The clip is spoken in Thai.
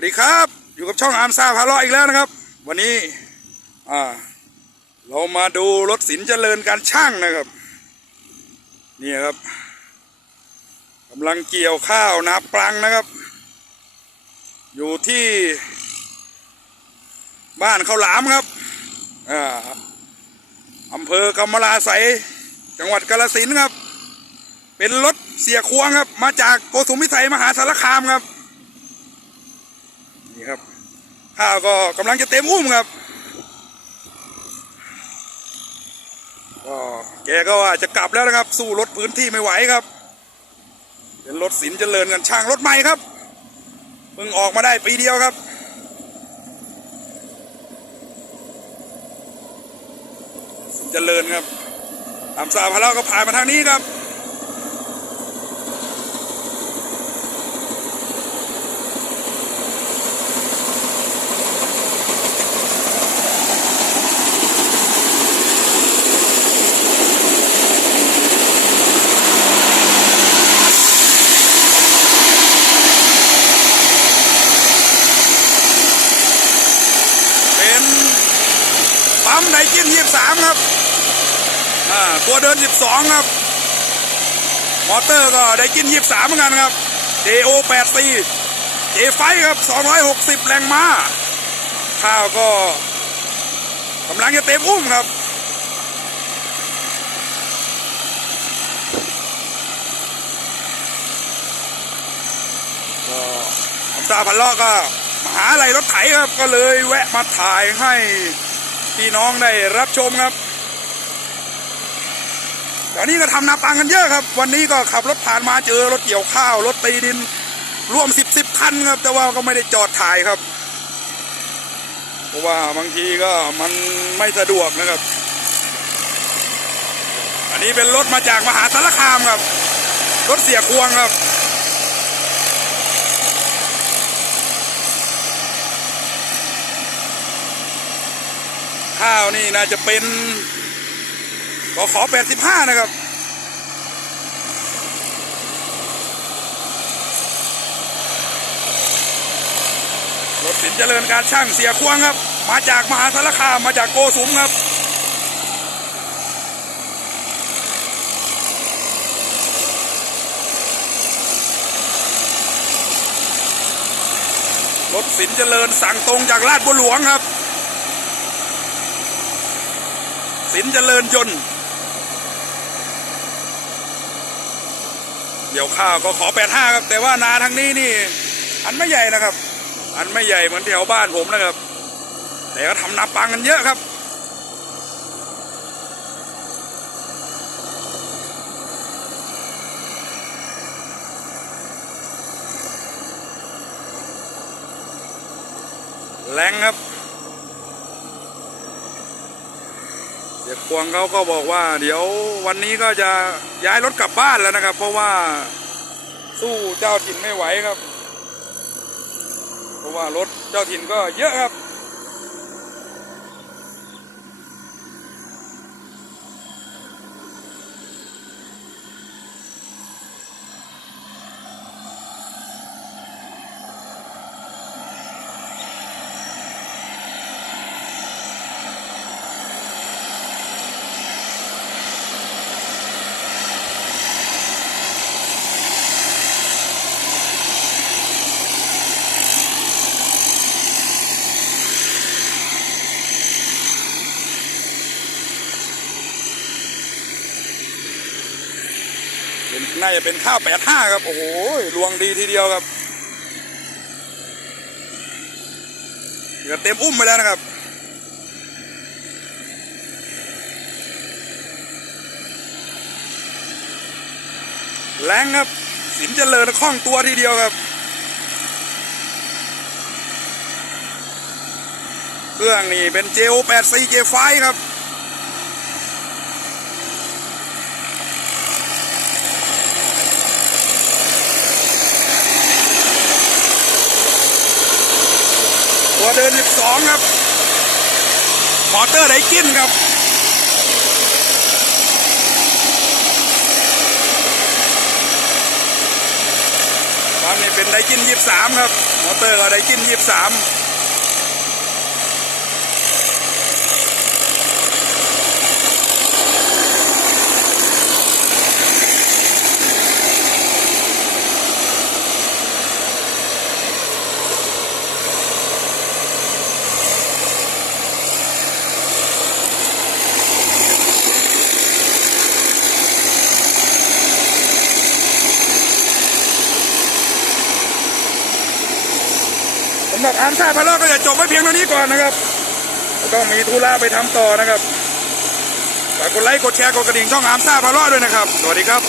วัสดีครับ อยู่กับช่องอาร์มซาพาเลาะอีกแล้วนะครับ วันนี้อ่าเรามาดูรถสินเจริญการช่างนะครับ นี่ครับกำลังเกี่ยวข้าวนาปลังนะครับ อยู่ที่ บ้านข้าวหลามครับอ่าอำเภอกำมะลาไสยจังหวัดกาฬสินครับ เป็นรถเสียควงครับ มาจากโกสุมพิสัยมหาสารคามครับ ข้าวก็กำลังจะเต็มอุ้มครับก็แกก็ว่าจะกลับแล้วนะครับ สู้รถพื้นที่ไม่ไหวครับ เป็นรถสินเจริญกันช่างรถใหม่ครับเพิ่งออกมาได้ปีเดียวครับสินเจริญครับตามสาพาเราก็ผ่านมาทางนี้ครับ เป็นปั๊ม ไดกินยี่สามครับ อ่า ตัวเดินสิบสองครับ มอเตอร์ก็ไดกินยี่สามเหมือนกันครับ JO แปดสี่เจไฟครับสองร้อยหกสิบแรงม้า ข้าวก็กำลังจะเต็มอุ้มครับก็ตาพันล้อก็มหาอะไรรถไถครับก็เลยแวะมาถ่ายให้ พี่น้องได้รับชมครับตอนนี้ก็ทำนาปังกันเยอะครับ วันนี้ก็ขับรถผ่านมาเจอรถเกี่ยวข้าว รถตีดินร่วมสิบสิบคันครับ แต่ว่าก็ไม่ได้จอดถ่ายครับ เพราะว่าบางทีก็มันไม่สะดวกนะครับ อันนี้เป็นรถมาจากมหาสารคามครับ รถเสียควงครับ ข้าวนี่น่าจะเป็นกขอ 85 นะครับ รถสินเจริญการช่างเสียควงครับ มาจากมหาสารคามมาจากโกสุมครับรถสินเจริญสั่งตรงจากลาดบัวหลวงครับ สินเจริญยนต์ เดี๋ยวข้าวก็ขอแปดห้าครับ แต่ว่านาทางนี้นี่ อันไม่ใหญ่นะครับ อันไม่ใหญ่เหมือนแถวบ้านผมนะครับ แต่ก็ทำนาปังกันเยอะครับแรงครับ สียควงเขาก็บอกว่า เดี๋ยววันนี้ก็จะย้ายรถกลับบ้านแล้วนะครับ เพราะว่าสู้เจ้าถิ่นไม่ไหวครับ เพราะว่ารถเจ้าถิ่นก็เยอะครับ เป็นน่าจะเป็นข้าวแปดห้าครับ โอ้โหลวงดีทีเดียวครับเกือบเต็มอุ้มไปแล้วนะครับแรงครับ สินเจริญคล่องตัวทีเดียวครับ เครื่องนี่เป็น JO 8 4 J ไฟครับ เดิน 12 ครับมอเตอร์ไดกินครับตอนนี้เป็นไดกิน 23 ครับมอเตอร์ก็ไดกิน 23ำหรับอาร์มท่าพะเลาก็จะจบไว้เพียงเท่านี้ก่อนนะครับ ต้องมีธุระไปทำต่อนะครับฝากกดไลค์กดแชร์กดกระดิ่งช่องอาร์มซ่าพะเลาด้วยนะครับ สวัสดีครับ